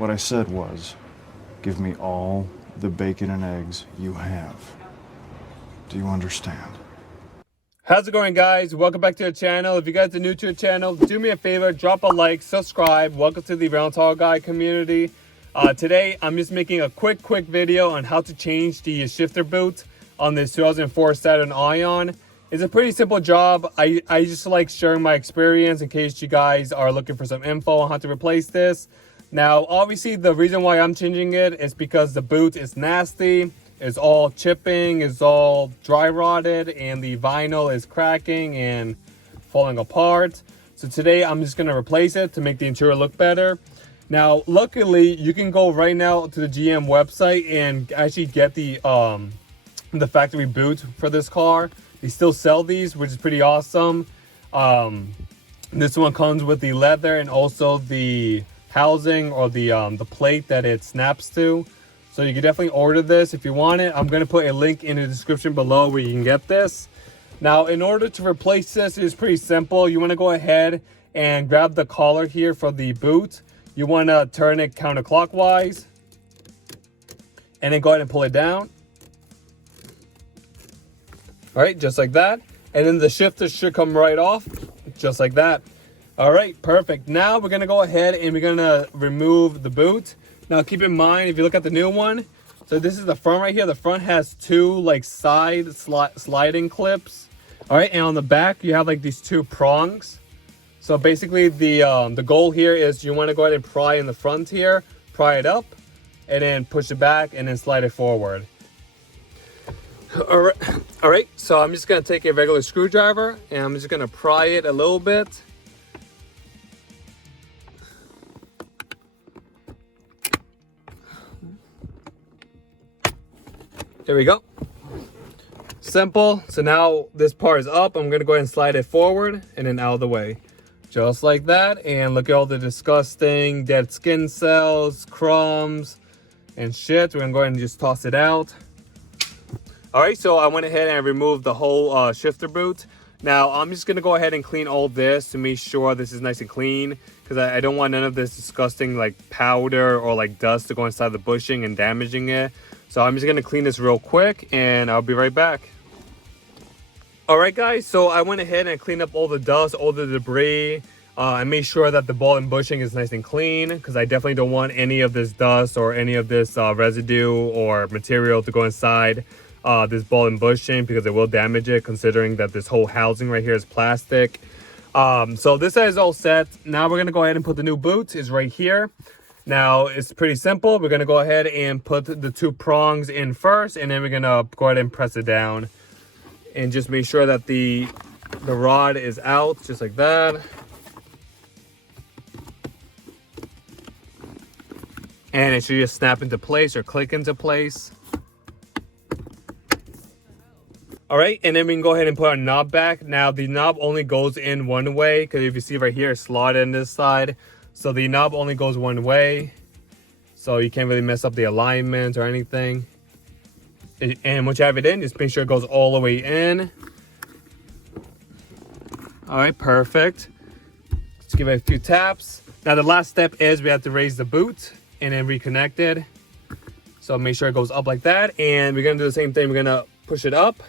What I said was, give me all the bacon and eggs you have. Do you understand? How's it going, guys? Welcome back to the channel. If you guys are new to the channel, do me a favor, drop a like, subscribe. Welcome to the Round Tall Guy community. Today I'm just making a quick video on how to change the shifter boot on this 2004 Saturn Ion. It's a pretty simple job. I just like sharing my experience in case you guys are looking for some info on how to replace this. Now, obviously, the reason why I'm changing it is because the boot is nasty. It's all chipping, it's all dry rotted, and the vinyl is cracking and falling apart. So today I'm just gonna replace it to make the interior look better. Now, luckily, you can go right now to the GM website and actually get the factory boot for this car. They still sell these, which is pretty awesome. This one comes with the leather and also the housing or the plate that it snaps to. So you can definitely order this if you want it. I'm going to put a link in the description below where you can get this. Now, in order to replace this, it's pretty simple. You want to go ahead and grab the collar here for the boot. You want to turn it counterclockwise and then go ahead and pull it down. All right, just like that. And then the shifter should come right off, just like that. All right, perfect. Now we're going to go ahead and we're going to remove the boot. Now keep in mind, if you look at the new one, so this is the front right here. The front has two like side sliding clips. All right, and on the back you have like these two prongs. So basically the goal here is you want to go ahead and pry in the front here, pry it up, and then push it back and then slide it forward. All right. So I'm just gonna take a regular screwdriver and I'm just gonna pry it a little bit. There we go. Simple. So now this part is up. I'm gonna go ahead and slide it forward and then out of the way. Just like that. And look at all the disgusting dead skin cells, crumbs, and shit. We're gonna go ahead and just toss it out. All right, so I went ahead and removed the whole shifter boot. Now I'm just gonna go ahead and clean all this to make sure this is nice and clean, because I don't want none of this disgusting like powder or like dust to go inside the bushing and damaging it. So I'm just gonna clean this real quick and I'll be right back. All right, guys, so I went ahead and cleaned up all the dust, all the debris. I made sure that the ball and bushing is nice and clean, because I definitely don't want any of this dust or any of this residue or material to go inside this ball and bushing, because it will damage it, considering that this whole housing right here is plastic. So this side is all set. Now we're gonna go ahead and put the new boot. Is right here. Now it's pretty simple. We're gonna go ahead and put the two prongs in first, and then we're gonna go ahead and press it down and just make sure that the rod is out, just like that. And it should just snap into place or click into place. All right, and then we can go ahead and put our knob back. Now the knob only goes in one way, because if you see right here, it's slotted in this side. So the knob only goes one way. So you can't really mess up the alignment or anything. And once you have it in, just make sure it goes all the way in. All right, perfect. Let's give it a few taps. Now the last step is we have to raise the boot and then reconnect it. So make sure it goes up like that. And we're gonna do the same thing. We're gonna push it up,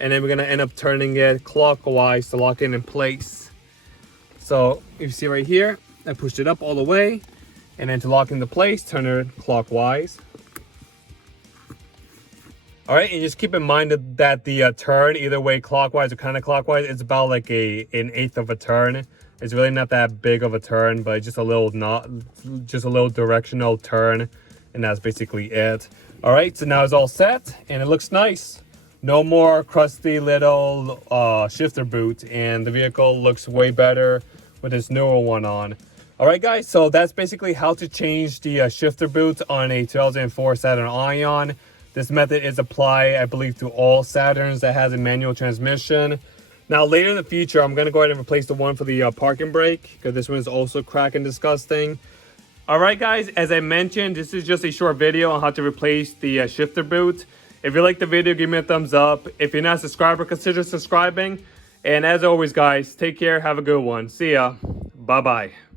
and then we're gonna end up turning it clockwise to lock it in place. So if you see right here, I pushed it up all the way, and then to lock into place, turn it clockwise. All right, and just keep in mind that the turn, either way, clockwise or counterclockwise, it's about like an eighth of a turn. It's really not that big of a turn, but just a little directional turn, and that's basically it. All right, so now it's all set, and it looks nice. No more crusty little shifter boot, and the vehicle looks way better with this newer one on. All right, guys, so that's basically how to change the shifter boot on a 2004 Saturn Ion. This method is applied, I believe, to all Saturns that has a manual transmission. Now, later in the future, I'm going to go ahead and replace the one for the parking brake, because this one is also cracked and disgusting. All right, guys, as I mentioned, this is just a short video on how to replace the shifter boot. If you like the video, give me a thumbs up. If you're not a subscriber, consider subscribing. And as always, guys, take care. Have a good one. See ya. Bye-bye.